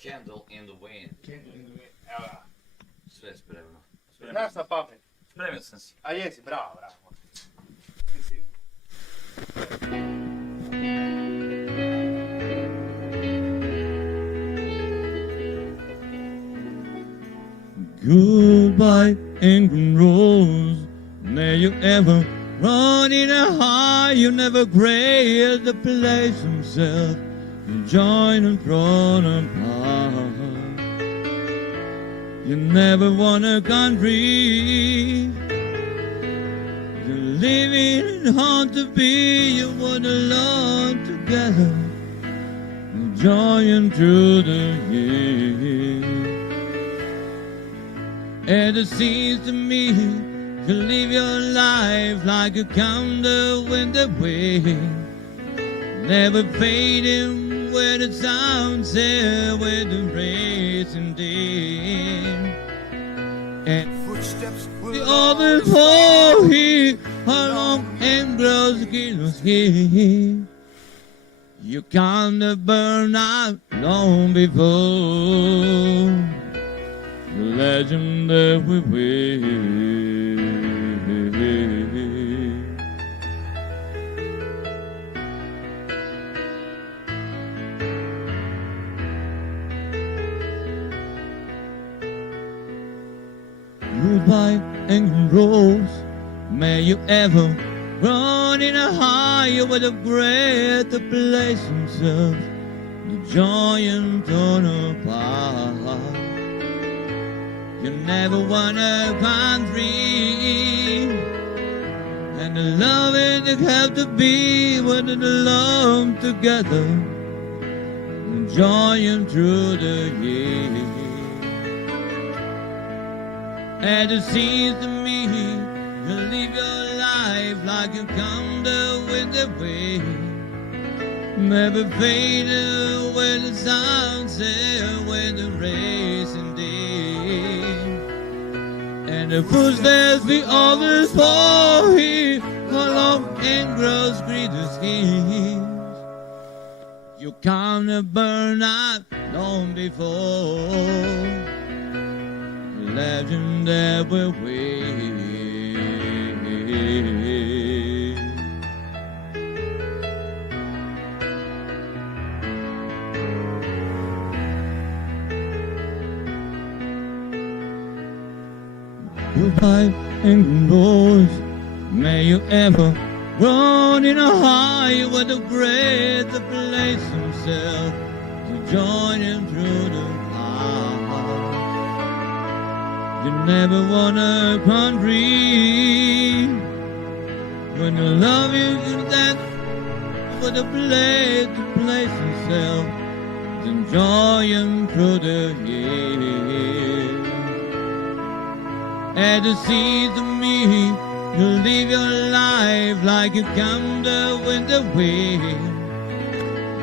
Candle in the Wind. Ah, va. Spremilo. Nasta pamet. Spremio sam se. A jesi, bravo, bravo. Ti si. Goodbye, England Rose. May you ever run in a high, you never graze the place himself, join and thrown apart. You never want a country, you living it hard to be, you want to learn together, enjoying through the years. And it seems to me to live your life like a candle in the wind, never fading where the sun set with the racing day. And Footsteps the will others fall here along and grows here. You can't burn out long before the legend that we will. Goodbye, England Rose. May you ever run in a higher with a breath to place himself, the giant torn apart. You never want a country, and the love it have to be when it alone together, enjoying through the years. And it seems to me you live your life like a candle in the wind, never faded when the sun set, when the racing day. And the footsteps we always follow here along and grows green skins. You can't burn out long before the legend that will wait. Goodbye, England Rose. May you ever run in a high with a great to place himself, to join him through the fire. You never want a country when you love you that with a place to place himself, to enjoy him through the years. And it seems to me you live your life like a candle in the wind,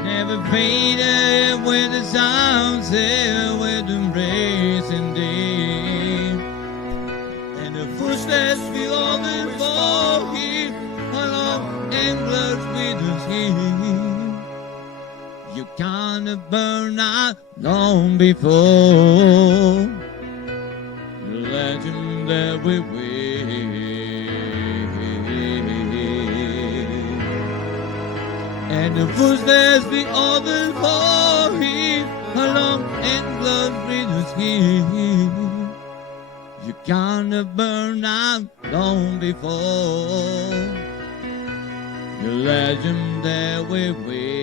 never faded when the sun set with the racing day. And the footsteps we always follow here along England's windows here. You can't burn out long before the legend that we will. And the footsteps we always follow here along England's windows here. You can't burn out long before the legend that we will.